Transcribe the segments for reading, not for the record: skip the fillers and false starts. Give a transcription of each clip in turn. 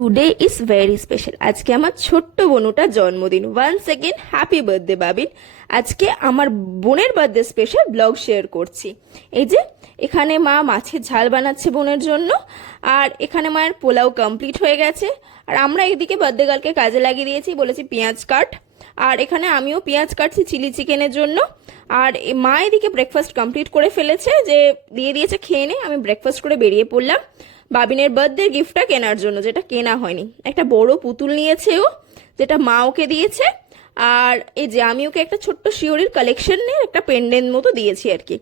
Today is very special. আজকে আমার ছোট্ট বোনটার জন্মদিন। Once again happy birthday Babin. আজকে আমার বোনের বার্থডে স্পেশাল ব্লগ শেয়ার করছি। এই যে এখানে মা মাছের ঝাল বানাচ্ছে বোনের জন্য, আর এখানে মায়ের পোলাও কমপ্লিট হয়ে গেছে। আর আমরা এদিকে বার্থডে গার্লকে কাজে লাগিয়ে দিয়েছি, বলেছি পেঁয়াজ কাট। আর এখানে আমিও পেঁয়াজ কাটছি চিলি চিকেনের জন্য। আর মা এদিকে ব্রেকফাস্ট কমপ্লিট করে ফেলেছে, যে দিয়ে দিয়েছে খেয়ে নে। আমি ব্রেকফাস্ট করে বেরিয়ে পড়লাম বাবিনের বার্থডে গিফটটা কেনার জন্য, যেটা কেনা হয়নি। একটা বড় পুতুল নিয়েছে ও, যেটা মা ওকে দিয়েছে। আর এই যে আমি ওকে একটা ছোট্ট শিওরির কালেকশনের একটা পেন্ডেন্ট মতো দিয়েছি আর কি।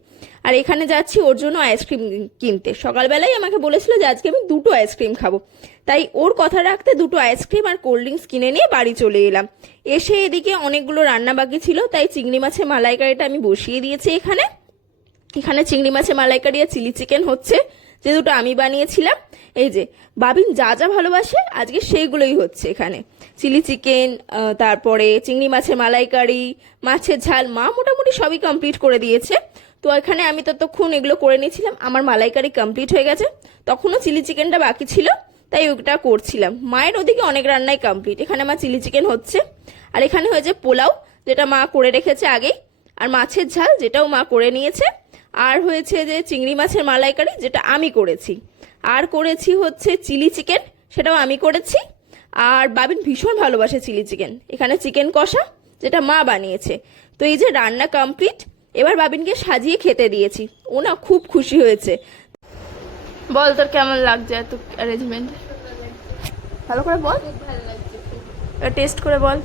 আর এখানে যাচ্ছি ওর জন্য আইসক্রিম কিনতে। সকালবেলায় আমাকে বলেছিল যে আজকে আমি দুটো আইসক্রিম খাবো, তাই ওর কথা রাখতে দুটো আইসক্রিম আর কোল্ড ড্রিঙ্কস কিনে নিয়ে বাড়ি চলে এলাম। এসে এদিকে অনেকগুলো রান্না বাকি ছিল, তাই চিংড়ি মাছের মালাইকারিটা আমি বসিয়ে দিয়েছি এখানে। এখানে চিংড়ি মাছের মালাইকারি আর চিলি চিকেন হচ্ছে, যে দুটো আমি বানিয়েছিলাম। এই যে বাবিন যা যা ভালোবাসে আজকে সেইগুলোই হচ্ছে এখানে। চিলি চিকেন, তারপরে চিংড়ি মাছের মালাইকারি, মাছের ঝাল মা মোটামুটি সবই কমপ্লিট করে দিয়েছে। তো এখানে আমি ততক্ষণ এগুলো করে নিয়েছিলাম। আমার মালাইকারি কমপ্লিট হয়ে গেছে, তখনও চিলি চিকেনটা বাকি ছিল, তাই ওটা করছিলাম। মায়ের ওদিকে অনেক রান্নাই কমপ্লিট। এখানে আমার চিলি চিকেন হচ্ছে, আর এখানে হয়েছে পোলাও, যেটা মা করে রেখেছে আগেই, আর মাছের ঝাল, যেটাও মা করে নিয়েছে। আর হয়েছে যে চিংড়ি মাছের মালাইকারি, যেটা আমি করেছি। আর করেছি হচ্ছে চিলি চিকেন, সেটাও আমি করেছি। আর বাবিন ভীষণ ভালোবাসে চিলি চিকেন। এখানে চিকেন কষা, যেটা মা বানিয়েছে। তো এই যে রান্না কমপ্লিট, এবার বাবিনকে সাজিয়ে খেতে দিয়েছি। ও না খুব খুশি হয়েছে। বল তোর কেমন লাগছে এত অ্যারেঞ্জমেন্ট? ভালো করে বল, টেস্ট করে বল।